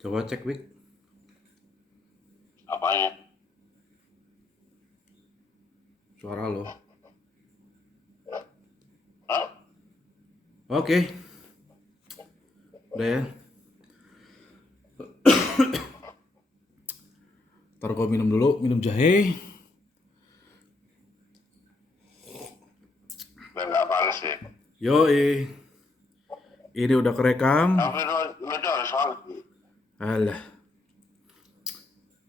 Coba cek, Wik. Apanya? Suara lo. Hah? Oke, udah ya. Ntar gue minum dulu, minum jahe. Biar nggak males ya. Yoi, ini udah kerekam. Tapi lu tuh harus males. Alah,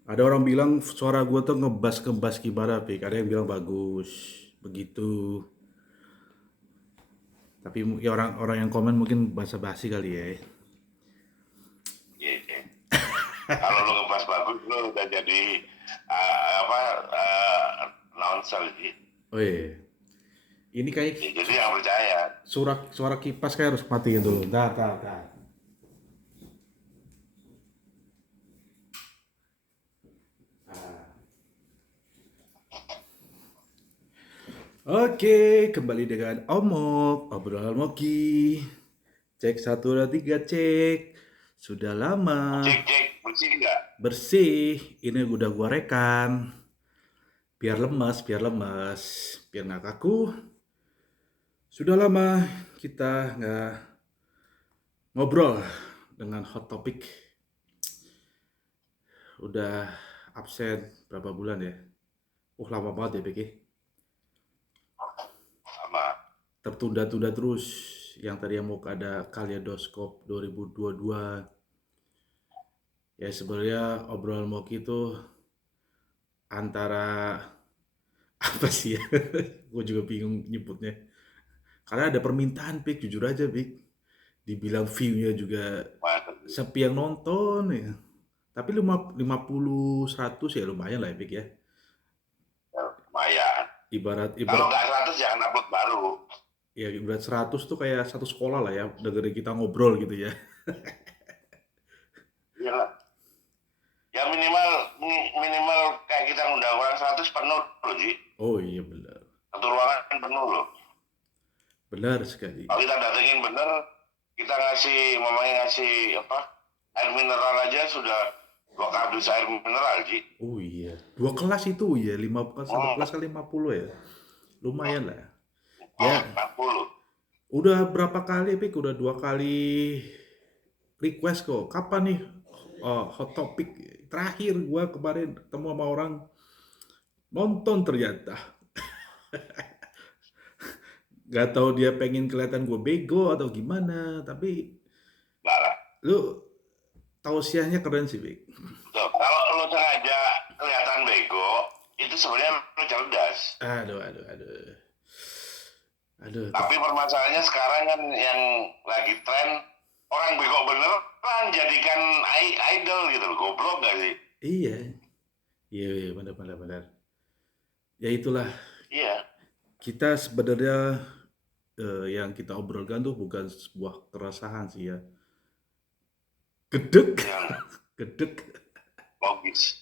ada orang bilang suara gue tuh ngebas gimana, Pik. Ada yang bilang bagus, begitu. Tapi ya orang-orang yang komen mungkin basa-basi kali ya. Iya. Iya. Kalau lu ngebahas bagus, lu udah jadi apa announcer sih. Oh iya, ini kayak Ya, jadi yang percaya. suara kipas kayak harus matiin dulu. Ntar. Oke, kembali dengan Omok, obrolan Moki. Cek 1, 2, 3, cek. Sudah lama. Cek, bersih nggak? Bersih. Ini udah gua rekam. Biar lemas, biar nggak kaku. Sudah lama kita nggak ngobrol dengan hot topic. Udah absen berapa bulan ya? Lama banget ya, Beki. Sama. Tertunda-tunda terus. Yang tadi mau ada Kaleidoskop 2022. Ya sebenarnya obrolan Moki itu antara apa sih ya? Gue juga bingung nyebutnya. Karena ada permintaan, Pik, jujur aja, Pik. Dibilang view-nya juga Waduh. sepi yang nonton ya. Tapi 50 100 ya lumayan lah ya, Pik ya. Ya, lumayan. Ibarat Kalau ibarat nggak 100 jangan upload baru. ya ibarat 100 tuh kayak satu sekolah lah ya, dengerin kita ngobrol gitu ya. Iya lah. Ya minimal minimal kayak kita ngundang orang 100 penuh loh, Ji. Oh iya benar. Satu ruangan penuh loh. Benar sekali. Kalau kita datengin bener, kita ngasih apa? Air mineral aja sudah 2 kardus air mineral, Ji. Oh iya. Dua kelas itu ya, satu Hmm, kelas kali 50 ya. Lumayan lah. Ya, 40. udah berapa kali, Pik? Udah 2 kali request kok. Kapan nih hot topic? Terakhir gua kemarin ketemu sama orang nonton ternyata. Gak tahu dia pengen kelihatan gue bego atau gimana, tapi Enggak lah. lu tausiahnya keren sih, Pik. Tuh, kalau lo sengaja kelihatan bego, itu sebenarnya lo cerdas. Aduh. Aduh, Tapi permasalahannya sekarang kan yang lagi tren, orang bego bener kan jadikan idol gitu loh. Goblok gak sih? iya. Iya, benar. Ya itulah, Iya. kita sebenarnya yang kita obrolkan tuh bukan sebuah keresahan sih ya. Gedek, Yang gedek. logis.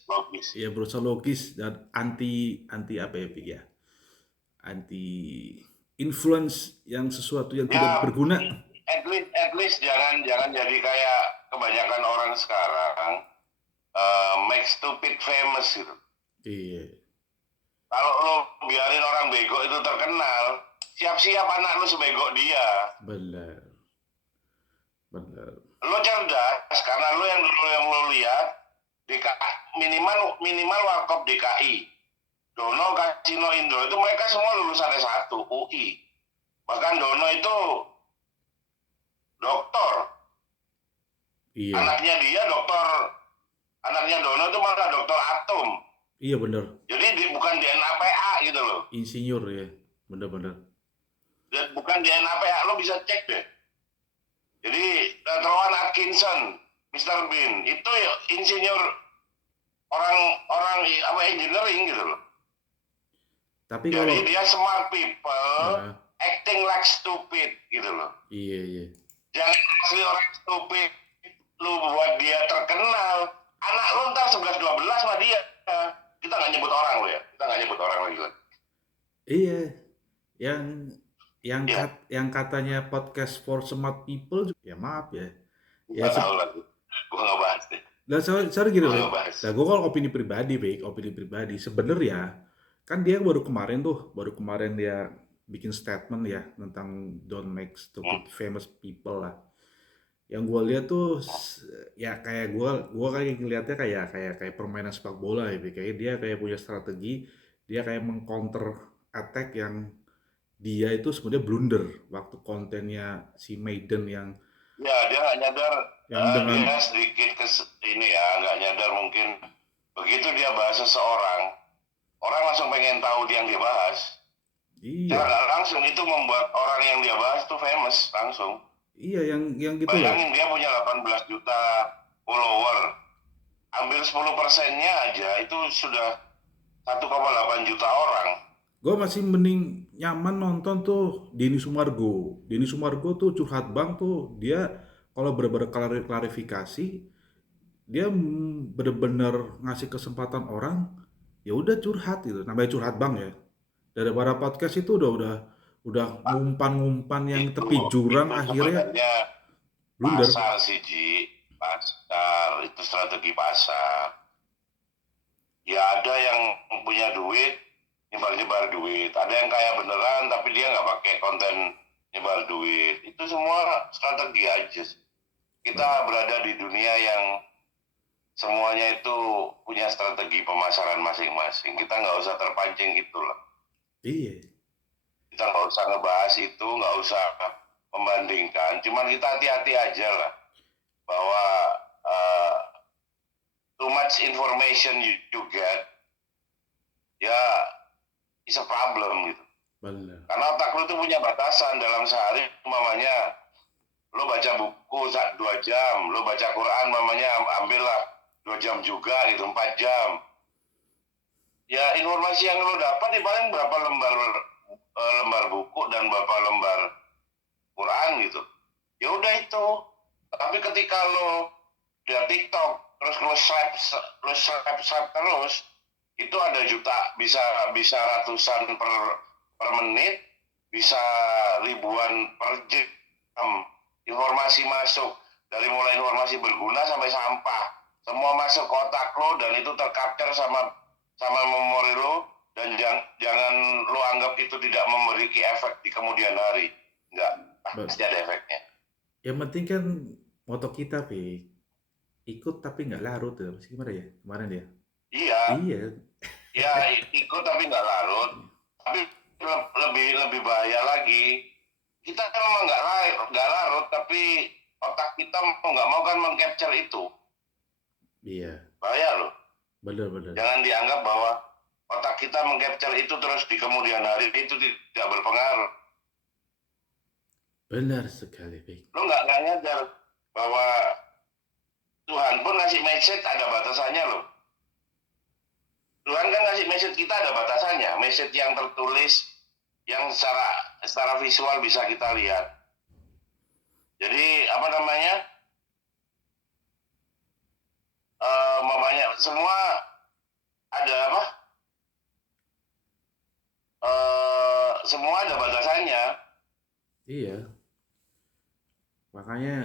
Ya berusaha logis dan anti anti apa ya, Pik ya? Anti influence yang sesuatu yang tidak Ya, berguna. at least jangan jadi kayak kebanyakan orang sekarang make stupid famous gitu. Iya, Kalau lo biarin orang bego itu terkenal, siap-siap anak lo sebego dia. benar. Benar. Lo cerdas karena lo yang dulu yang lo lihat minimal warkop DKI, Dono, Kasino, Indro itu mereka semua lulusan S1 UI. Bahkan Dono itu doktor. Iya, Anaknya Dono itu malah dokter atom. iya benar. Jadi bukan di NAPA gitu loh. Insinyur ya, benar. Dan bukan di NAPA, lo bisa cek deh. Jadi Rowan Atkinson, Mr. Bean itu insinyur orang apa engineering gitu loh. Tapi Jadi kalau dia smart people nah, acting like stupid gitu loh. iya. Jangan kasih orang stupid lu buat dia terkenal. Anak lu ntar 11-12 sama dia. Kita nggak nyebut orang lo ya. Kita nggak nyebut orang lagi. Iya, yang Ya, yang katanya podcast for smart people, ya maaf ya. Ya nggak tahu lagi. Gua nggak bahas deh. Nah, soalnya gini, Gua Bek. nggak bahas. Nah, gue kalau opini pribadi, Bek, opini pribadi. Sebenarnya, kan dia baru kemarin dia bikin statement ya tentang don't make Hmm. stupid famous people lah. Yang gue lihat tuh, ya kayak gue kayak ngelihatnya kayak permainan sepak bola ya, Bek. Kayak dia kayak punya strategi, dia kayak mengcounter attack yang dia itu sebenarnya blunder waktu kontennya si Maiden Ya, dia nggak nyadar, yang dengan dia sedikit ini ya, nggak nyadar mungkin begitu dia bahas seseorang, orang langsung pengen tahu dia yang dia bahas. Secara iya nggak langsung itu membuat orang yang dia bahas tuh famous langsung. iya yang gitu loh. Bayangin dia punya 18 juta follower, ambil 10%-nya aja itu sudah 1,8 juta orang. Gue masih mending nyaman nonton tuh Denny Sumargo. Denny Sumargo tuh curhat bang tuh dia kalau bener-bener klarifikasi dia bener-bener ngasih kesempatan orang ya udah curhat gitu. Namanya curhat bang ya. Daripada podcast itu udah ngumpan-ngumpan yang Itu tepi jurang itu akhirnya sebenarnya blunder. pasar sih Ji, pasar itu strategi pasar. Ya ada yang punya duit nyebar-nyebar duit, ada yang kaya beneran tapi dia nggak pakai konten nyebar duit. Itu semua strategi aja. Kita berada di dunia yang semuanya itu punya strategi pemasaran masing-masing. Kita nggak usah terpancing itulah. Iya, Kita nggak usah ngebahas itu, nggak usah membandingkan. Cuman kita hati-hati aja lah bahwa uh, too much information you get, ya is a problem gitu. benar. Karena otak lu tuh punya batasan dalam sehari, mamanya lo baca buku 2 jam, lo baca Quran mamanya ambillah 2 jam juga gitu, 4 jam. Ya informasi yang lo dapat di paling berapa lembar buku dan berapa lembar Quran gitu. Ya udah itu. Tapi ketika lo lihat TikTok terus lo swipe terus, itu ada juta, bisa ratusan per menit, bisa ribuan per jam informasi masuk, dari mulai informasi berguna sampai sampah, semua masuk ke otak lo dan itu tercapture sama memori lo, dan jangan lo anggap itu tidak memiliki efek di kemudian hari. Enggak, pasti ada efeknya. Yang penting kan moto kita, Pi. Ikut tapi nggak larut tuh. Masih gimana ya kemarin ya? Iya, Iya. ya ikut tapi nggak larut. Tapi lebih bahaya lagi, kita kan memang nggak larut, tapi otak kita mau nggak mau kan mengcapture itu. Iya. Bahaya loh. Bener-bener. Jangan dianggap bahwa otak kita mengcapture itu terus di kemudian hari itu tidak berpengaruh. Benar sekali, Pi. Lo nggak nyadar bahwa Tuhan pun ngasih message ada batasannya loh. Tuhan kan ngasih message kita ada batasannya, message yang tertulis, yang secara visual bisa kita lihat. Jadi apa namanya, mamanya semua ada apa? Semua ada batasannya. Iya. Makanya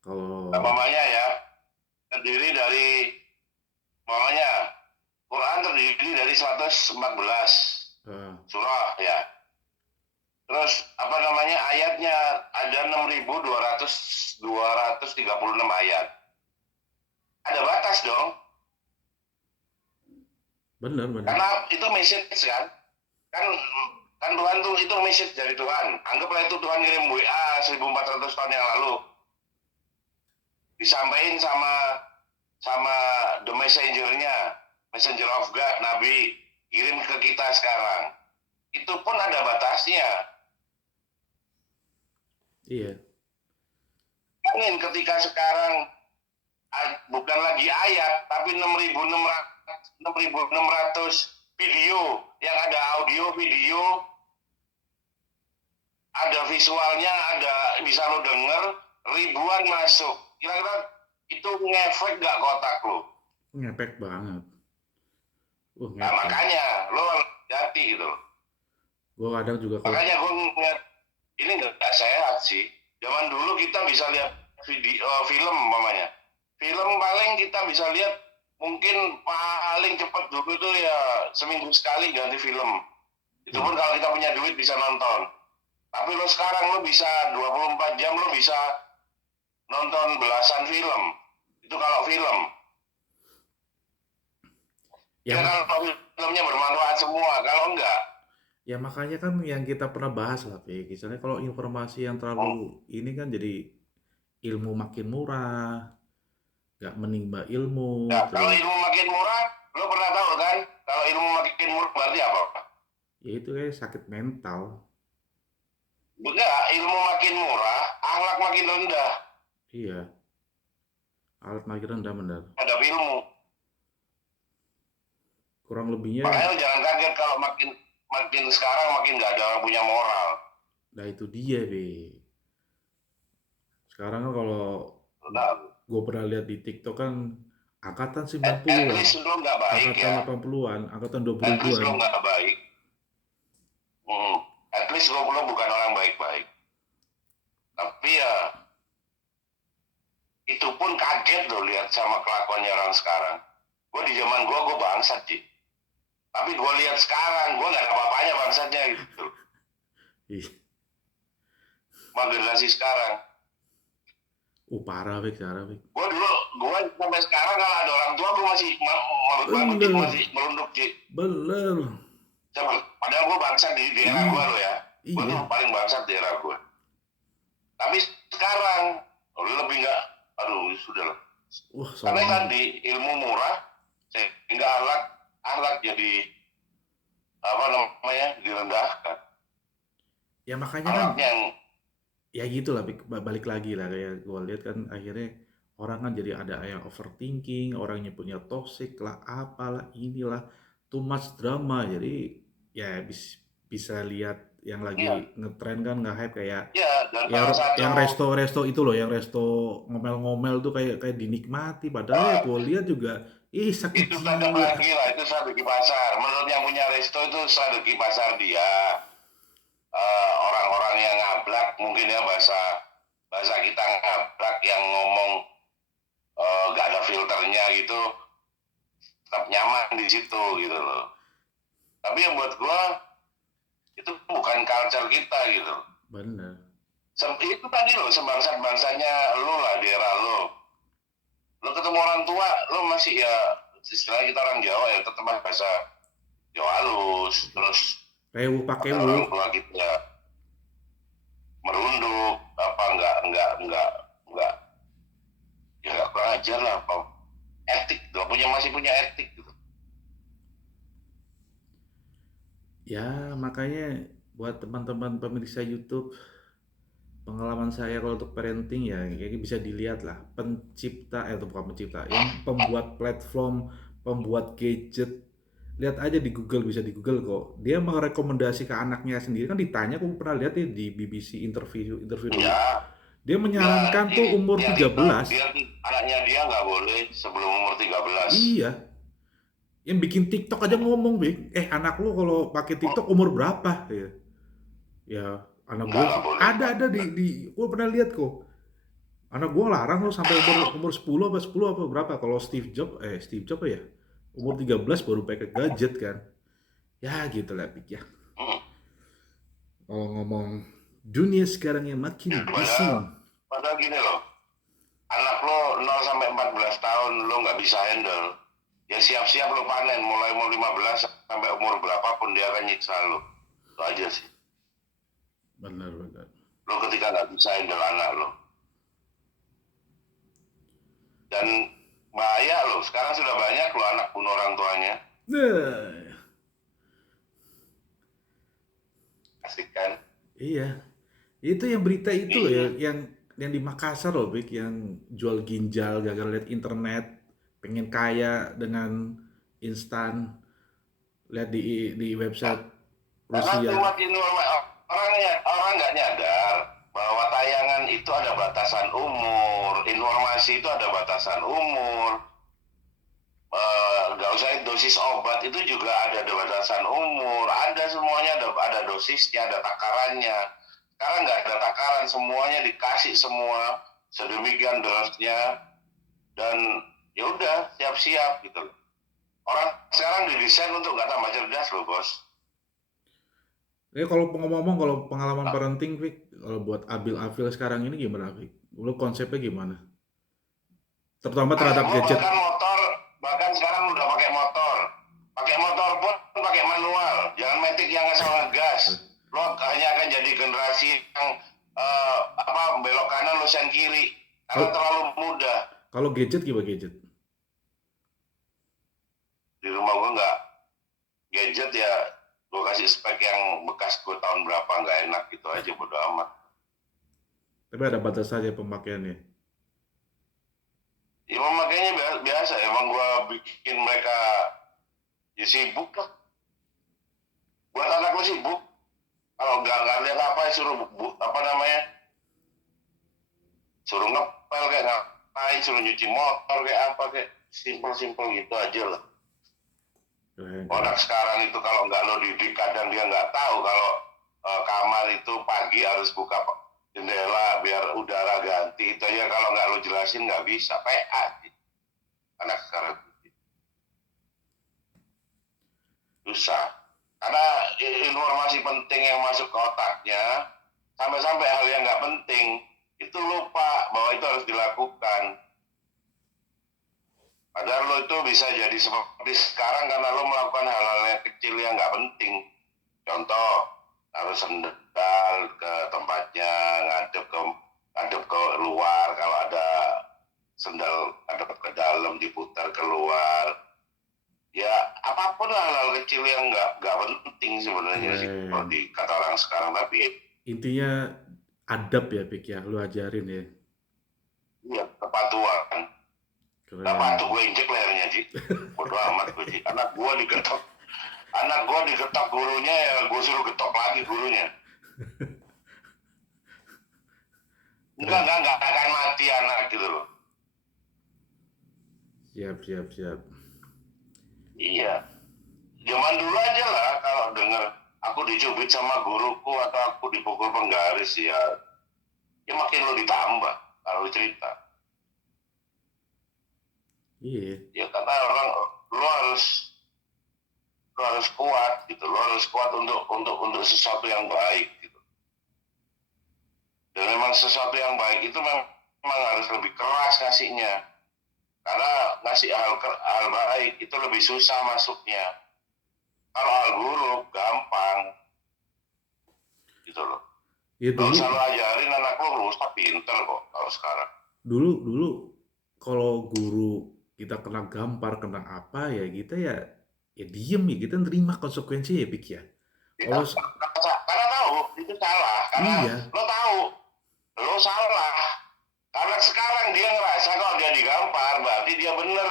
kalau Mamanya ya terdiri dari, mamanya Quran terdiri dari 114 surah ya. Terus apa namanya, ayatnya ada 6.236 ayat. Ada batas dong. bener. Karena itu message kan. Kan Tuhan tuh itu message dari Tuhan. Anggaplah itu Tuhan kirim WA 1400 tahun yang lalu. Disampaikan sama the messenger-nya, messenger of God, Nabi, kirim ke kita sekarang. Itu pun ada batasnya. Iya. Ingin ketika sekarang bukan lagi ayat, tapi 6.600 video, yang ada audio, video, ada visualnya, ada bisa lo denger, ribuan masuk. Kira-kira itu ngefek gak ke otak lo? Ngepek banget. Nah, makanya lo hati gitu. Gue kadang juga kalau Makanya gue ngeliat ini nggak sehat sih. Zaman dulu kita bisa lihat video film mamanya. Film paling kita bisa lihat mungkin paling cepat dulu itu ya seminggu sekali ganti film. Itu pun kalau kita punya duit bisa nonton. Tapi lo sekarang lo bisa 24 jam lo bisa nonton belasan film. Itu kalau film. Ya kalau filmnya bermanfaat semua, kalau enggak. Ya makanya kan yang kita pernah bahas lah, Pik. Misalnya kalau informasi yang terlalu ini kan jadi ilmu makin murah, nggak menimba ilmu, Ya, kalau terus ilmu makin murah, lo pernah tahu kan? Kalau ilmu makin murah berarti apa? ya itu kayak sakit mental. Enggak, ilmu makin murah, akhlak makin rendah. Iya, alat makin rendah benar. Ada ilmu. Kurang lebihnya, Makanya lo jangan kaget kalau makin sekarang makin nggak ada orang punya moral. nah itu dia, Be. Sekarang kan kalau Nah, gue pernah lihat di TikTok kan angkatan at 90-an, least lo nggak baik angkatan ya. 80-an, angkatan At least 2000-an. lo nggak baik. At least lo bukan orang baik-baik. Tapi ya itu pun kaget lo lihat sama kelakuannya orang sekarang. Gue di zaman gue bangsat sih. Tapi gue lihat sekarang, gue nggak ada apa-apanya bangsatnya gitu. Ih, Sama generasi sekarang. parah, Be, sekarang, Be. Gue sampai sekarang kalau ada orang tua gue masih merunduk sih. Bener. Padahal gue bangsat di daerah gue lo ya. Gue Iya. tuh paling bangsat di daerah gue. Tapi sekarang lebih nggak, aduh sudah lah. Wah, Karena soalnya tadi ilmu murah sehingga akhlak jadi apa namanya direndahkan. ya makanya kan Akhlak yang ya gitulah, balik lagi lah kayak gue lihat kan akhirnya orang kan jadi ada yang overthinking, orangnya punya toxic lah, apalah inilah, too much drama. Jadi ya bisa lihat yang lagi iya, ngetren kan nge-hype kayak ya dan salah satu yang resto itu loh, yang resto ngomel-ngomel tuh kayak dinikmati, padahal ya gue lihat juga sakit itu tetap jiwa. lagi lah itu strategi pasar. Menurut yang punya resto itu strategi pasar dia. Orang-orang yang ngablak mungkin ya bahasa kita ngablak yang ngomong nggak ada filternya gitu tetap nyaman di situ gitu loh. Tapi yang buat gua itu bukan culture kita gitu. Bener. Itu tadi loh sebangsa-bangsanya lu lah di era lu. Lu ketemu orang tua, lu masih ya istilahnya kita orang Jawa ya tetap bahasa Jawa halus. Terus Rewu pakai orang tua kita merunduk apa enggak ya nggak kurang ajar lah apa etik tuh masih punya etik gitu. Ya, makanya buat teman-teman pemirsa YouTube, pengalaman saya kalau untuk parenting ya kayaknya bisa dilihat lah pencipta itu bukan pencipta, yang pembuat platform, pembuat gadget. Lihat aja di Google, bisa di Google kok. Dia merekomendasi ke anaknya sendiri kan ditanya, aku pernah lihat ya di BBC interview dulu. Ya Dia menyarankan tuh umur yang 13. dia anaknya dia nggak boleh sebelum umur 13. Iya, yang bikin TikTok aja ngomong, Bing. Anak lu kalau pakai TikTok umur berapa? Ya, anak gue Nggak boleh. ada di gue pernah lihat kok. Anak gue larang lo sampai umur 10 apa berapa. Kalau Steve Jobs ya. Umur 13 baru pakai gadget kan. Ya gitu lah, Pik ya. Kalau ngomong dunia sekarang yang makin bising. Padahal gini loh. Anak lo 0 sampai 14 tahun lo nggak bisa handle. Ya siap-siap lo panen mulai umur 15 sampai umur berapapun dia akan nyiksa lo. Itu aja sih. Benar. Lo ketika nggak bisa handle anak lo. Dan bahaya lo, sekarang sudah banyak lo anak bunuh orang tuanya. Asik kan? Iya. Itu yang berita itu loh ya, yang di Makassar loh, Bik, yang jual ginjal gagal lihat internet, pengen kaya dengan instan. Lihat di website Karena Rusia. orang nggak nyadar bahwa tayangan itu ada batasan umur, informasi itu ada batasan umur. Nggak usah dosis obat itu juga ada batasan umur, ada semuanya ada dosisnya, ada takarannya. Sekarang nggak ada takaran, semuanya dikasih semua sedemikian derasnya. dan ya udah siap-siap gitu loh. Orang sekarang didesain untuk nggak tambah cerdas loh bos. Kalau ngomong-ngomong, kalau pengalaman Nah, parenting, Vic, kalau buat Abil Afil sekarang ini gimana, Vic? Lu konsepnya gimana? Terutama terhadap gue gadget. bahkan sekarang udah pakai motor pun pakai manual, jangan matic yang asal ngegas. Lo hanya akan jadi generasi yang belok kanan lo sen kiri karena Kalau terlalu mudah. kalau gadget gimana gadget? Di rumah gue nggak gadget ya, gue kasih spek yang bekas gue tahun berapa, nggak enak gitu aja, bodo amat. Tapi ada batas saja pemakaiannya. Ya makanya biasa, emang gue bikin mereka ya sibuk lah. Buat anak lo sibuk, kalau nggak lihat apa suruh apa namanya, suruh ngepel kayak ngapain, suruh nyuci motor kayak apa, kayak simpel gitu aja lah. Keren, Anak keren. sekarang itu kalau nggak lo didik, kadang dia nggak tahu kalau kamar itu pagi harus buka jendela biar udara ganti. Itu aja kalau nggak lo jelasin nggak bisa. PA anak sekarang susah. Karena informasi penting yang masuk ke otaknya, sampai-sampai hal yang nggak penting itu lupa bahwa itu harus dilakukan. Padahal lo itu bisa jadi seperti sekarang karena lo melakukan hal-hal yang kecil yang nggak penting. Contoh, harus sendal ke tempatnya, ngadep ke luar, kalau ada sendal ngadep ke dalam diputar keluar. Ya apapun hal-hal kecil yang nggak penting sebenarnya sih kalau Keren. di kata orang sekarang, tapi Intinya adab ya, Vic ya. Lu ajarin ya. ya kepatuhan. Gak patuh Keren. gue injek lehernya sih, bodo amat gue sih. Anak gue digetok gurunya, ya gue suruh getok lagi gurunya. Keren. Enggak akan mati anak gitu loh. Siap, siap, siap. Iya, zaman dulu aja lah kalau denger aku dicubit sama guruku atau aku dipukul penggaris, ya makin lo ditambah kalau cerita. Iya. Ya karena orang, lo harus lo harus kuat gitu, lo harus kuat untuk sesuatu yang baik gitu. Dan memang sesuatu yang baik itu memang harus lebih keras ngasihnya, karena ngasih hal baik itu lebih susah masuknya. Kalau hal buruk gampang gitu loh. Ya Gak usah dulu, lo ajarin anak lo rusak, pinter kok kalau sekarang. dulu kalau guru kita kena gampar, kena apa ya kita ya, ya diem ya, kita nerima konsekuensi ya, Vic ya. Ya, Kalau karena tahu itu salah, karena iya, lo tahu lo salah. Karena sekarang dia ngerasa kalau dia digampar berarti dia bener.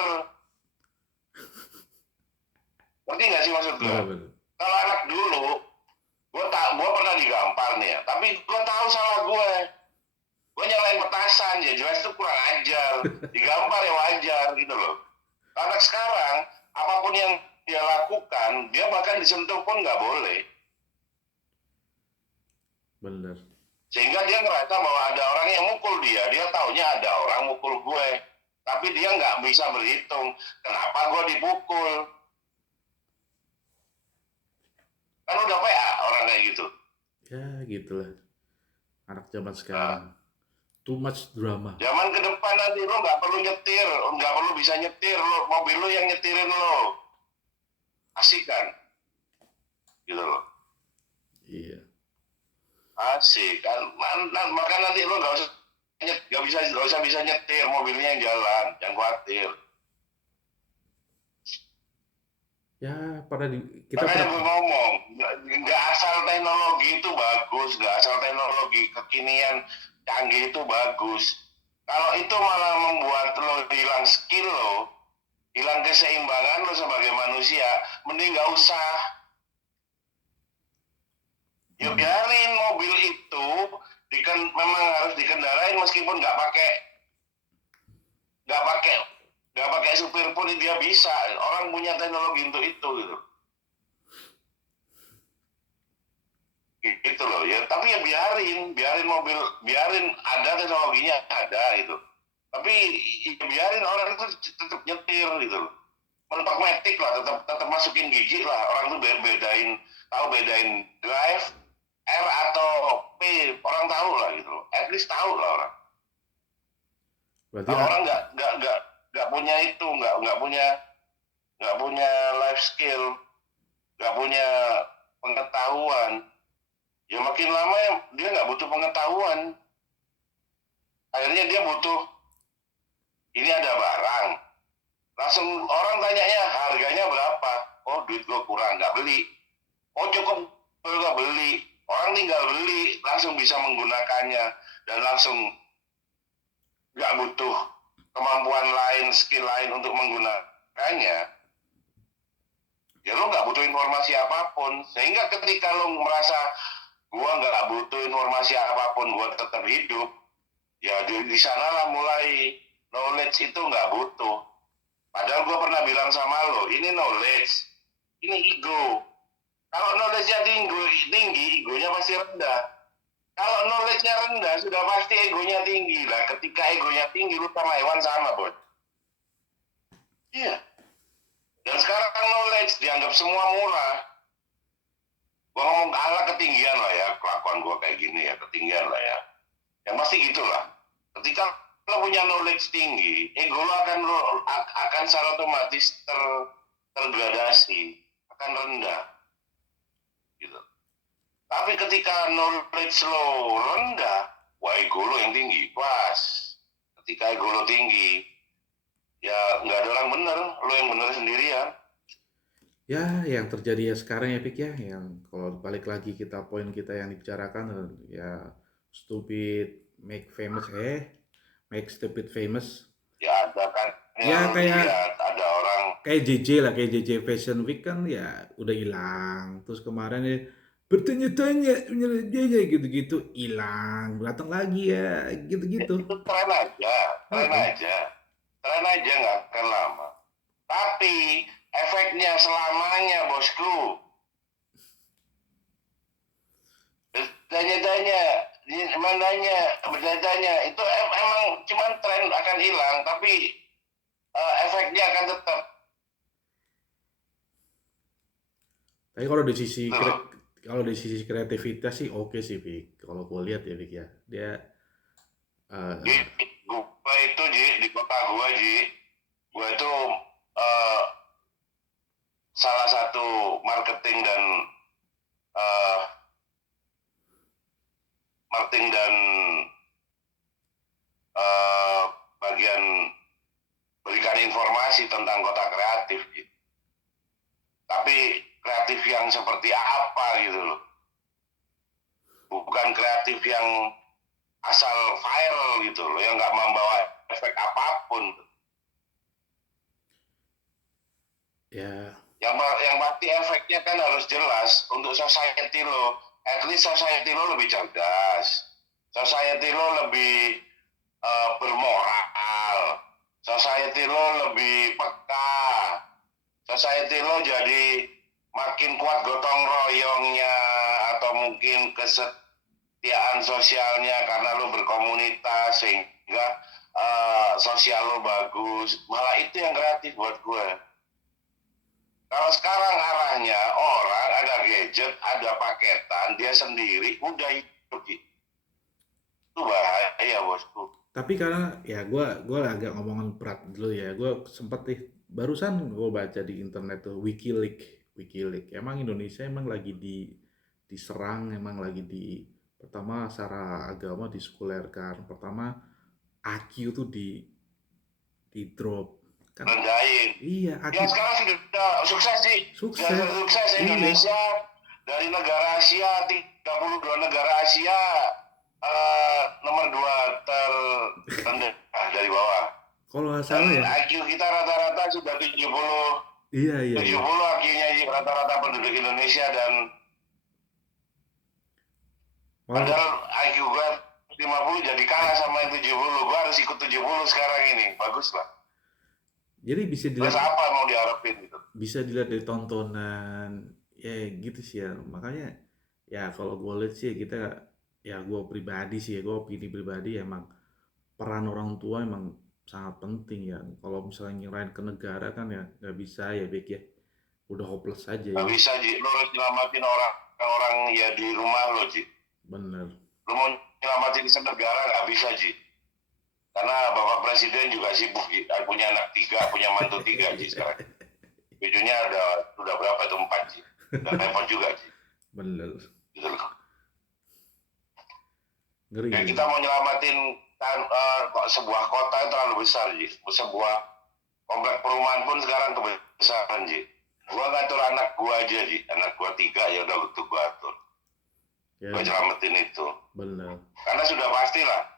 Ngerti nggak sih maksud gue? benar-benar. Kalau anak dulu, gue pernah digampar nih ya, tapi gue tahu salah gue. Gue nyalain petasan, ya jelas itu kurang ajar. Digampar ya wajar gitu loh. Anak sekarang, apapun yang dia lakukan, dia bahkan disentuh pun nggak boleh. Bener. Sehingga dia ngerasa bahwa ada orang yang mukul dia. Dia taunya ada orang mukul gue. Tapi dia nggak bisa berhitung, kenapa gue dipukul. Kan udah PA orang kayak gitu. Ya gitulah anak zaman Nah, sekarang. Too much drama. zaman ke depan nanti lo nggak perlu nyetir, nggak perlu bisa nyetir, lo mobil lo yang nyetirin lo. Asik kan? Gitu loh. Iya. Asik kan? Maka nanti lo nggak usah bisa nyetir, mobilnya yang jalan, jangan khawatir. Ya kita Makanya pernah. gue ngomong, nggak asal teknologi itu bagus, nggak asal teknologi kekinian canggih itu bagus. Kalau itu malah membuat lo hilang skill lo, hilang keseimbangan lo sebagai manusia, mending nggak usah. Ya Mm-mm. biarin mobil itu memang harus dikendarain meskipun nggak pakai nggak pakai supir pun dia bisa. Orang punya teknologi untuk itu gitu. Gitu loh ya, tapi ya biarin mobil, biarin ada teknologinya ada gitu, tapi tapi ya biarin orang itu tetap nyetir gitu loh. Mentok metik lah, tetap masukin gigi lah, orang tuh bedain, tahu bedain drive R atau P, orang tahu lah gitu loh, at least tahu lah orang. Berarti Kalau orang nggak punya itu, nggak punya life skill, nggak punya pengetahuan, ya makin lama dia nggak butuh pengetahuan. Akhirnya dia butuh, ini ada barang, langsung orang tanyanya harganya berapa, oh duit gue kurang, nggak beli. Oh cukup, nggak beli. Orang tinggal beli, langsung bisa menggunakannya, dan langsung nggak butuh kemampuan lain, skill lain untuk menggunakannya. Ya lo nggak butuh informasi apapun, sehingga ketika lo merasa gua nggak butuh informasi apapun, gua tetap hidup, ya di sanalah mulai knowledge itu nggak butuh. Padahal gua pernah bilang sama lo, ini knowledge, ini ego. Kalau knowledge-nya tinggi, egonya pasti rendah. Kalau knowledge-nya rendah, sudah pasti egonya tinggi. Lah, ketika egonya tinggi, lu sama hewan sama, Bos. Iya. Dan sekarang knowledge dianggap semua murah. Gua ngomong ala ketinggian lah ya, kelakuan gua kayak gini ya, ketinggian lah ya. Yang pasti gitulah. Ketika lo punya knowledge tinggi, ego lo akan secara otomatis tergradasi, akan rendah. Gitu. Tapi ketika knowledge lo rendah, wah ego lo yang tinggi, pas. Ketika ego lo tinggi, ya nggak ada orang bener, lo yang bener sendirian. ya yang terjadi ya sekarang ya Pik ya, yang kalau balik lagi kita poin kita yang dibicarakan ya stupid make stupid famous. Ya ada kan Ya yang kayak lihat, ada orang JJ lah, kayak JJ Fashion Week kan ya udah hilang. Terus kemarin ya bertanya-tanya gitu-gitu hilang, datang lagi ya gitu-gitu. itu tren aja, tren Heeh. aja, tren aja nggak akan lama. Tapi efeknya selamanya, bosku. Bertanya-tanya, bertanya-tanya, itu emang cuman tren akan hilang, tapi efeknya akan tetap. Tapi kalau dari sisi Gitu loh. kreativitas sih oke sih Vic. Kalau gue lihat ya Vic ya, dia Di eh, gua itu Ji, di kota gua Ji, gua itu eh, salah satu marketing dan eh, marketing dan eh, bagian berikan informasi tentang kota kreatif gitu. Tapi kreatif yang seperti apa gitu loh. Bukan kreatif yang asal viral gitu loh, yang nggak membawa efek apapun. ya Yang pasti efeknya kan harus jelas untuk society lo. At least society lo lebih cerdas. Society lo lebih bermoral. Society lo lebih peka. Society lo jadi makin kuat gotong royongnya, atau mungkin kesetiaan sosialnya karena lo berkomunitas, sehingga sosial lo bagus. Malah itu yang kreatif buat gue. Kalau sekarang arahnya orang ada gadget, ada paketan, dia sendiri udah hidup gitu. Itu bahaya, bosku. tapi karena ya gue agak ngomongin berat dulu ya. Gue sempet nih barusan gue baca di internet tuh WikiLeaks. Emang Indonesia emang lagi diserang, emang lagi pertama secara agama disekulerkan. Pertama IQ tuh di drop kan. Rendahin. Iya, Ya IQ sekarang sudah sukses sih. Sudah sukses. sukses Iya. Indonesia dari negara Asia, 32 negara Asia, nomor 2 terendah dari bawah. Kalau nggak Dan salah ya. IQ kita rata-rata sudah 70, Iya, iya, iya. 70 IQ-nya rata-rata penduduk Indonesia, dan Kalau padahal IQ gue 50 jadi kalah sama yang 70. Gue harus ikut 70 sekarang ini. Bagus lah. jadi Terus apa mau diharapin gitu? bisa dilihat dari tontonan ya gitu sih ya. Makanya ya kalau gue lihat sih kita ya gue pribadi sih ya, gue opini pribadi ya, emang peran orang tua emang sangat penting ya. Kalau misalnya nyerahin ke negara kan ya nggak bisa ya, Bek ya. Udah hopeless aja Nggak ya. bisa, Ji. Lo harus nyelamatin orang ya di rumah lo, Ji. Bener. Lo mau nyelamatin negara nggak bisa, Ji. Karena Bapak Presiden juga sibuk, Ji. Punya anak 3, punya mantu 3, Ji, sekarang. Cucunya udah berapa tuh, 4, Ji. Udah repot juga, Ji. Bener. Gitu loh. Ngeri Ya, sih. kita mau nyelamatin sebuah kota itu terlalu besar, Ji. Sebuah komplek perumahan pun sekarang kebesaran, Ji. Gua ngatur anak gua aja, Ji. Anak gua 3, ya udah betul gua atur. Ya, Gua selamatin itu. bener. Karena sudah pastilah.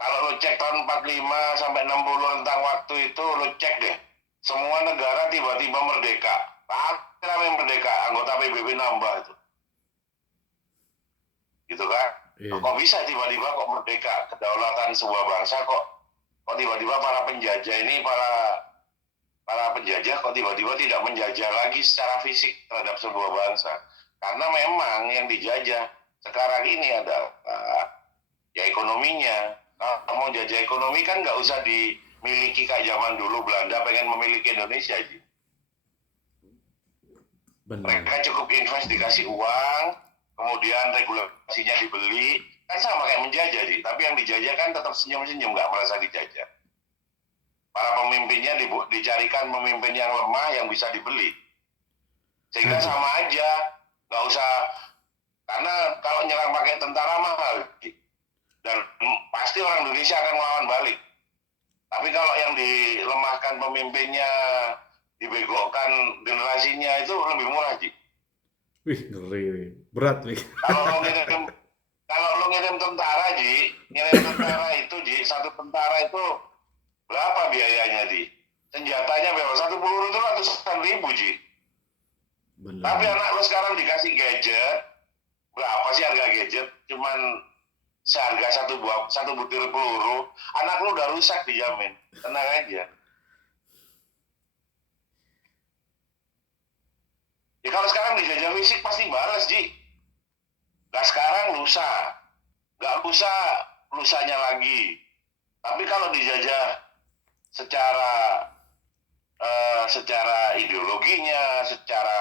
Kalau lo cek tahun 45 sampai 60 rentang waktu itu, lo cek deh. Semua negara tiba-tiba merdeka. Pasti yang merdeka, anggota PBB nambah itu. Gitu kan? Iya. Kok bisa tiba-tiba kok merdeka? Kedaulatan sebuah bangsa kok tiba-tiba para penjajah ini, para penjajah kok tiba-tiba tidak menjajah lagi secara fisik terhadap sebuah bangsa. Karena memang yang dijajah sekarang ini adalah ya ekonominya. Kalau mau jajah ekonomi kan nggak usah dimiliki kayak zaman dulu Belanda pengen memiliki Indonesia. Bener. Mereka cukup invest, dikasih uang, kemudian regulasinya dibeli, kan sama kayak menjajah, Ji. Tapi yang dijajah kan tetap senyum-senyum, nggak merasa dijajah. Para pemimpinnya dicarikan pemimpin yang lemah yang bisa dibeli. Sehingga sama aja, nggak usah, karena kalau nyerang pakai tentara mahal, Ji. Dan pasti orang Indonesia akan melawan balik. Tapi kalau yang dilemahkan pemimpinnya, dibegokkan generasinya, itu lebih murah, Ji. Wih, ngeri. Berat nih. Kalau lo ngirim tentara, Ji, ngirim tentara itu, Ji, satu tentara itu berapa biayanya, Ji? Senjatanya berapa? Satu peluru itu ratusan ribu, Ji. Bener. Tapi anak lo sekarang dikasih gadget, berapa sih harga gadget? Cuman seharga satu butir peluru, anak lo udah rusak dijamin. Tenang aja. Ya kalau sekarang dijajah fisik pasti balas, Ji. Gak sekarang lusa, gak lusanya lagi. Tapi kalau dijajah secara ideologinya, secara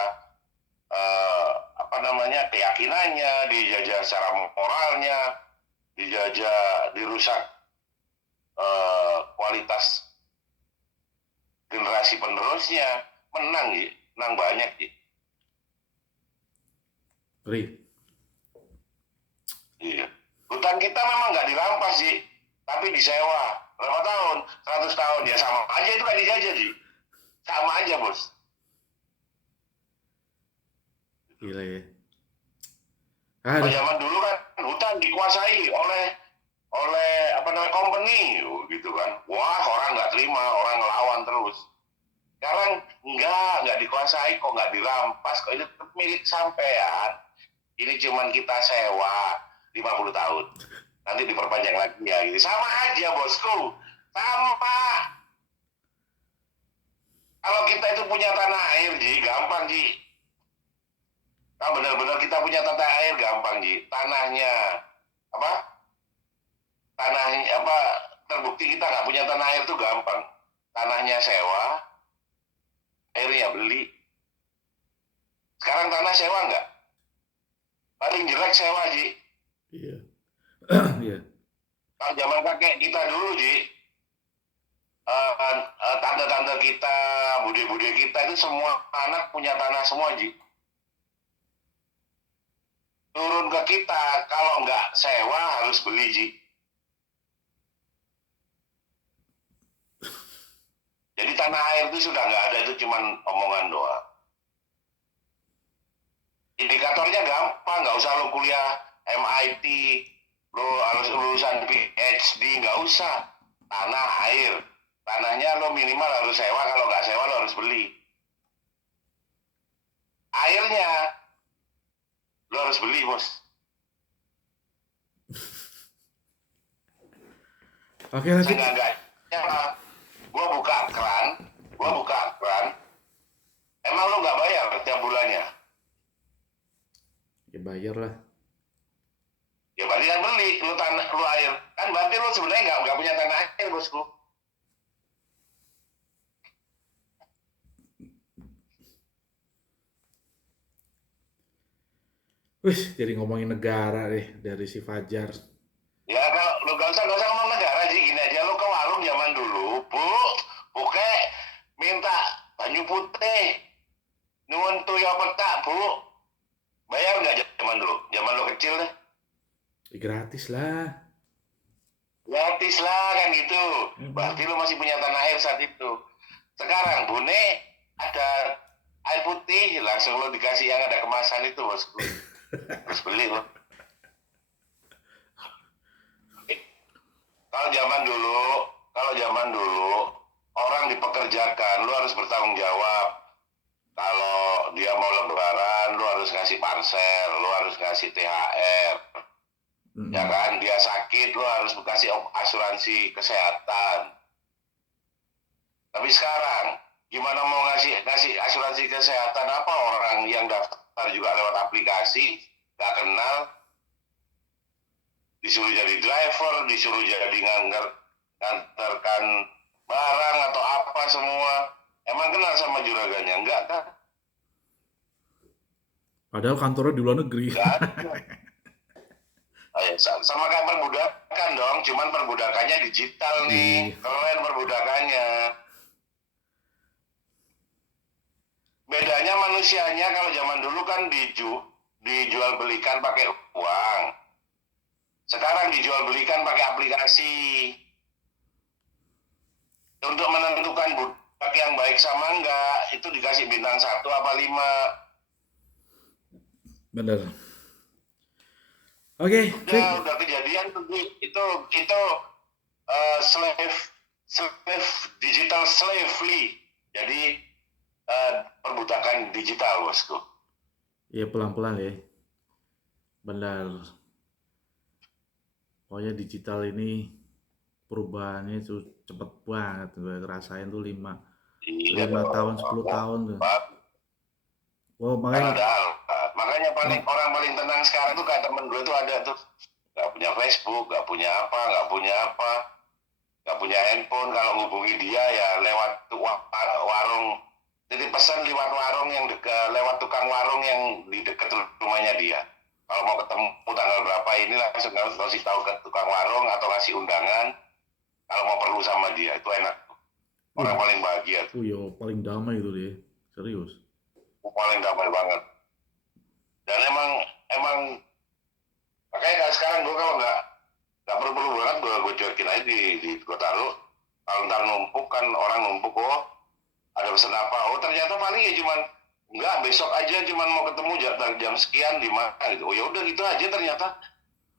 keyakinannya, dijajah secara moralnya, dirusak kualitas generasi penerusnya, menang, Ji. Menang banyak, Ji. Ngeri. Iya. Hutan kita memang nggak dirampas, Ji, tapi disewa. Berapa tahun? 100 tahun. Ya sama aja itu kan dijajah, Ji. Sama aja, Bos. Gila ya. Zaman dulu kan hutan dikuasai oleh company gitu kan. Wah, orang nggak terima, orang ngelawan terus. Sekarang nggak dikuasai, kok nggak dirampas, kok itu milik sampean. Ini cuman kita sewa 50 tahun. Nanti diperpanjang lagi ya gitu. Sama aja, Bosku. Sama. Kalau kita itu punya tanah air, Ji, gampang, Ji. Kalau benar-benar kita punya tanah air, gampang, Ji. Tanahnya terbukti kita nggak punya tanah air itu gampang. Tanahnya sewa, airnya beli. Sekarang tanah sewa nggak? Paling jelek sewa, Ji. Iya. Iya. Kalau zaman kakek kita dulu, Ji, tanda-tanda kita, bude-bude kita itu semua anak punya tanah semua, Ji. Turun ke kita, kalau nggak sewa harus beli, Ji. Jadi tanah air itu sudah nggak ada, itu cuman omongan doang. Indikatornya gampang, nggak usah lo kuliah MIT, lo harus lulusan PhD, nggak usah. Tanah air, tanahnya lo minimal harus sewa, kalau nggak sewa lo harus beli. Airnya lo harus beli, Bos. Oke, lanjut. Enggak. Gua buka keran, emang lo nggak bayar tiap bulannya? Ya bayar lah. Ya berarti kan beli lo air, kan berarti lo sebenarnya nggak punya tanah air, Bosku. Wih, jadi ngomongin negara deh dari si Fajar. Ya kalau lu gak usah ngomong negara sih, gini aja lu ke warung zaman dulu, buke minta banyu putih, nuwun tuyo petak bu, bayar nggak zaman lu kecil deh, Gratis lah. gratis lah kan gitu, berarti Mm-mm. lu masih punya tanah air saat itu. Sekarang bune ada air putih, langsung lu dikasih yang ada kemasan itu bosku, terus beli lo. Kalau zaman dulu, kalau zaman dulu orang dipekerjakan, lu harus bertanggung jawab. Kalau dia mau lebaran, lu harus ngasih parcel, lu harus ngasih THR, ya Mm-mm. kan? Dia sakit, lu harus kasih asuransi kesehatan. Tapi sekarang, gimana mau ngasih ngasih asuransi kesehatan apa orang yang daftar juga lewat aplikasi, nggak kenal, disuruh jadi driver, disuruh jadi ngantarkan barang atau apa semua. Emang kenal sama juragannya? Enggak kan? Padahal kantornya di luar negeri. Enggak ada. Oh, ya, sama kayak perbudakan dong, cuman perbudakannya digital nih, Iya. keren perbudakannya. Bedanya manusianya kalau zaman dulu kan dijual belikan pakai uang. Sekarang dijual belikan pakai aplikasi. Untuk menentukan budak yang baik sama enggak, itu dikasih bintang 1 apa 5. Bener. Oke, Vic. Udah kejadian tuh itu slave slave digital slavery. Jadi perbudakan digital bosku. Ya pelan-pelan ya. Benar. Pokoknya digital ini perubahannya tuh cepet banget. Gue ngerasain tuh Iya 5 tahun, dong. 10 tahun tuh. Pak. Oh, Kan makanya ada alat. Makanya mak, orang paling tenang sekarang tuh kayak temen gue tuh ada tuh, nggak punya Facebook, nggak punya handphone. Kalau hubungi dia ya lewat warung, jadi pesan lewat warung yang lewat tukang warung yang di dekat rumahnya dia. Kalau mau ketemu tanggal berapa ini langsung harus kasih tahu ke tukang warung atau ngasih undangan. Kalau mau perlu sama dia itu enak. uh, Orang paling bahagia tuh, yo paling damai itu dia. Serius. paling damai banget. Dan emang emang makanya kalau sekarang gue kalau nggak perlu banget gue cuekin aja di gue taruh. Kalau ntar numpuk kan orang numpuk, oh ada pesan apa, oh ternyata paling ya cuman enggak besok aja cuman mau ketemu jam sekian di mana gitu. Oh ya udah gitu aja, ternyata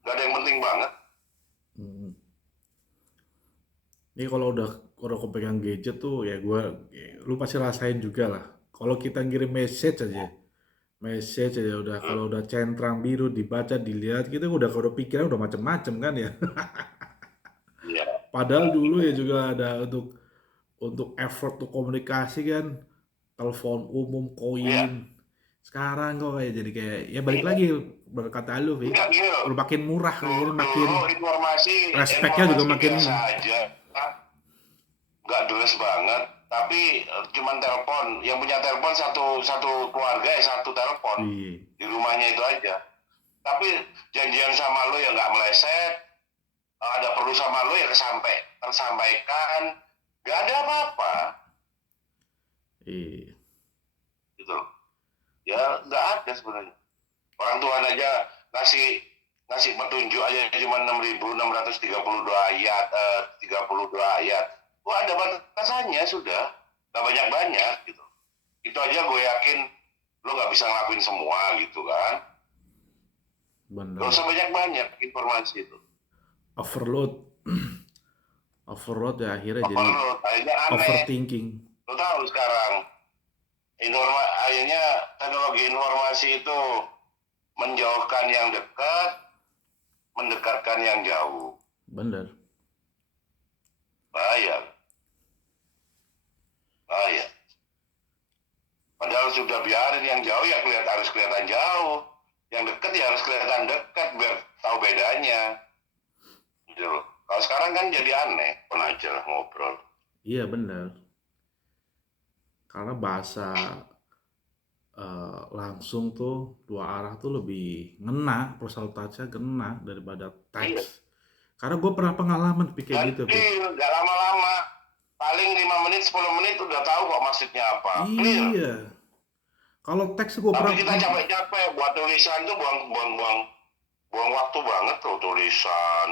nggak ada yang penting banget. Hmm. Ini kalau kepegang gadget tuh ya lu pasti rasain juga lah. Kalau kita ngirim message aja udah kalau udah centang biru dibaca dilihat kita udah pikiran udah macem-macem kan ya. Iya. Padahal dulu ya juga ada untuk effort untuk komunikasi kan telepon umum Iya. koin. Sekarang kok kayak jadi kayak ya balik Iya. lagi berkata lu, Vic. Enggak gitu. Udah makin murah kayak gini Dulu makin respectnya juga informasi makin biasa ini. aja, nggak jelas banget. Tapi cuman telepon, yang punya telepon satu satu keluarga ya satu telepon Iya. di rumahnya itu aja. Tapi janjian sama lo ya nggak meleset, ada perlu sama lo ya tersampaikan, nggak ada apa-apa Iya. gitu. Ya nggak ada sebenarnya. Orang Tuhan aja ngasih ngasih petunjuk aja cuma 6.632 ayat, 32 ayat. Wah ada batasannya sudah, nggak banyak-banyak gitu. Itu aja gue yakin lo nggak bisa ngelakuin semua gitu kan. Gak Bener. usah banyak-banyak informasi itu. Overload. Overload ya akhirnya jadi Overload, akhirnya aneh. overthinking. Lo tahu sekarang, akhirnya teknologi informasi itu menjauhkan yang dekat, mendekatkan yang jauh. Bener. Bahaya, bahaya. Padahal sudah biarin yang jauh ya harus kelihatan jauh. Yang dekat ya harus kelihatan dekat biar tahu bedanya. Gitu loh. Kalau sekarang kan jadi aneh, pun aja lah ngobrol. Iya bener. Karena bahasa langsung tuh dua arah tuh lebih ngena, personal touch-nya ngena daripada Iya. teks. Karena gue pernah pengalaman Pik, kayak Dan gitu Pik. clear, nggak lama-lama. Paling 5 menit, 10 menit udah tahu kok maksudnya apa. Clear. Iya, kalau teks gue Tapi pernah kita capek-capek buat tulisan tuh buang waktu banget tuh tulisan.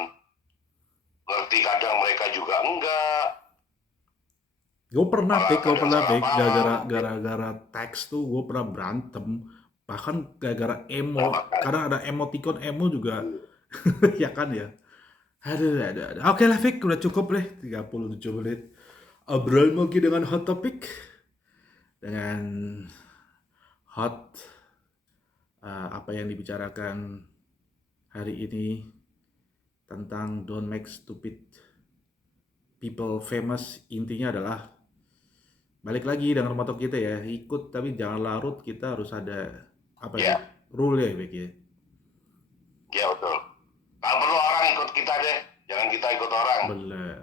Ngerti kadang mereka juga enggak. Malah Gue kadang pernah salah Pik, paham. gara-gara teks tuh gue pernah berantem, bahkan gara-gara Nah, emo, makanya. karena ada emoticon emo juga, ya kan ya. Aduh. Oke lah Fik, udah cukup deh 37 menit. Obrol lagi dengan hot topic, dengan hot apa yang dibicarakan hari ini tentang don't make stupid people famous. Intinya adalah balik lagi dengan motto kita ya, ikut tapi jangan larut, kita harus ada apa ya, Ya, rule ya Bek ya. ya betul. Kalau perlu orang ikut kita deh. Jangan kita ikut orang. Benar.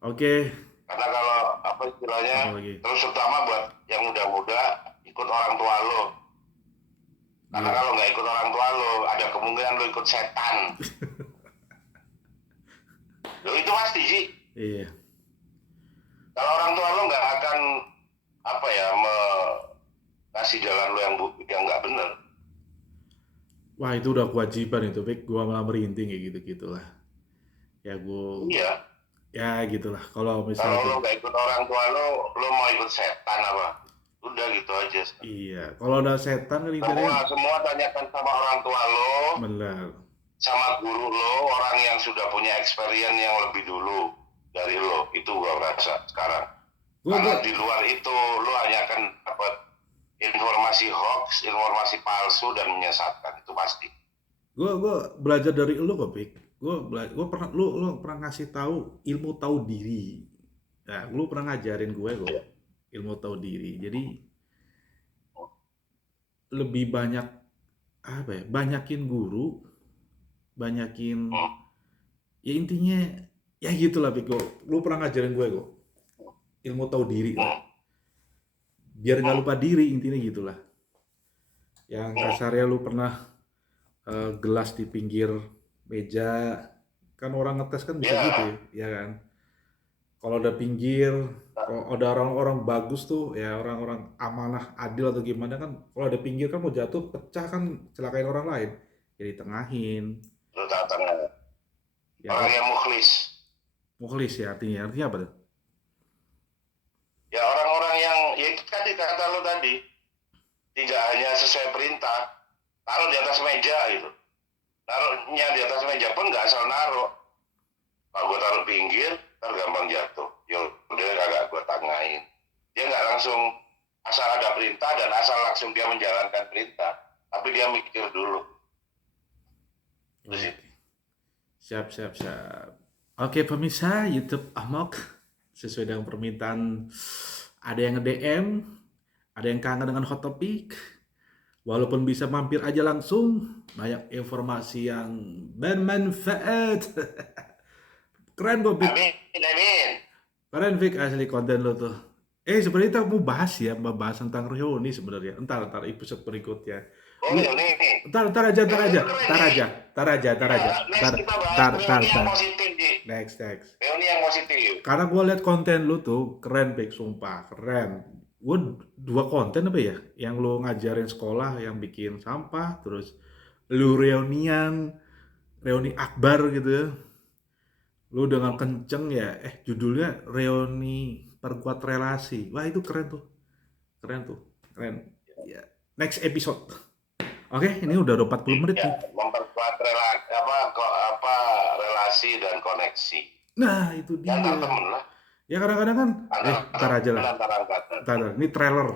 Oke, Karena kalau apa istilahnya, apa lagi? terus terutama buat yang muda-muda, ikut orang tua lo. Karena Iya. kalau nggak ikut orang tua lo, ada kemungkinan lo ikut setan. Lo itu pasti sih. Iya. Kalau orang tua lo nggak akan apa ya kasih jalan lo yang nggak bener. Wah itu udah kewajiban itu Bek, gua malah merinding kayak gitu-gitulah. Ya gue, Iya. ya gitulah. Kalau Kalau lo misalkan, nggak ikut orang tua lo mau ikut setan apa? Udah gitu aja. iya, kalau ada setan kan intinya kan, Semua tanyakan sama orang tua lo, benar. sama guru lo, orang yang sudah punya experience yang lebih dulu dari lo. Itu gua rasa sekarang. Gue Karena gue di luar itu lo hanya akan dapat informasi hoax, informasi palsu dan menyesatkan, itu pasti. gue belajar dari lu kok Pik. Gue pernah, lu pernah ngasih tahu ilmu tahu diri. Nah, lu pernah ngajarin gue kok ilmu tahu diri. Jadi lebih banyak apa ya? Banyakin guru, banyakin, Hmm. ya intinya ya gitulah Pik. Lu pernah ngajarin gue kok ilmu tahu diri lah. Hmm. Biar nggak Hmm. lupa diri, intinya gitulah. Yang Hmm. kasarnya lu pernah gelas di pinggir meja, kan orang ngetes kan bisa gitu Ya, ya, ya kan? Kalau ada pinggir, kalau ada orang-orang bagus tuh, ya orang-orang amanah, adil atau gimana kan, kalau ada pinggir kan mau jatuh, pecah kan, celakain orang lain. Jadi tengahin, lo tanya ya orang kan? yang mukhlis. Mukhlis ya artinya apa tuh? Ya orang-orang yang, ya itu tadi kata lo tadi, tidak hanya sesuai perintah, taruh di atas meja gitu. Taruhnya di atas meja pun nggak asal naruh. Kalau gue taruh pinggir, ntar gampang jatuh. Ya udah kagak gue tangain. Dia nggak langsung asal ada perintah dan asal langsung dia menjalankan perintah. Tapi dia mikir dulu. Oke. Siap. Oke pemirsa YouTube Ahmok, sesuai dengan permintaan, ada yang nge-DM, ada yang kangen dengan hot topic, walaupun bisa mampir aja langsung, banyak informasi yang bermanfaat. Keren kok, Pik. Amin. Keren, Pik, asli konten lo tuh. Sebenarnya kita mau bahas tentang reuni sebenarnya. Entar episode berikutnya. Oh Lu, ini. entar Next kita bahas reuni yang positif, Ji. Next. Reuni yang positif. Karena gue liat konten lu tuh keren, Pik, sumpah keren. Gue 2 konten apa ya? Yang lu ngajarin sekolah, yang bikin sampah, terus lu reuni akbar gitu ya. Lu dengan kenceng ya, judulnya reuni perkuat relasi. Wah itu keren tuh. Keren. Ya. Next episode. Oke, ini udah 40 menit nih. Ya, memperkuat relasi dan koneksi. Nah, itu dia. Antar temen lah. Ya kadang-kadang kan, ntar aja lah. Antar angkatan. Ntar, ini trailer.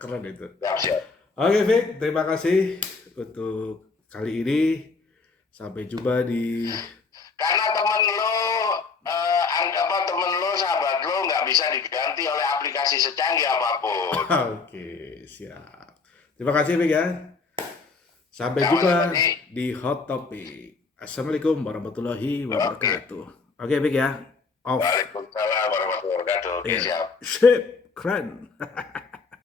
Keren itu. Siap. Oke, Vic, terima kasih untuk kali ini. Sampai jumpa di... Karena temen lo, sahabat lo nggak bisa diganti oleh aplikasi secanggih apapun. Oke, siap. Terima kasih, Vic ya. Sampai jumpa di Hot Topic. Assalamualaikum warahmatullahi wabarakatuh. Oke, Vic ya. Off. Waalaikumsalam warahmatullahi wabarakatuh. Oke, siap. Sip. Keren.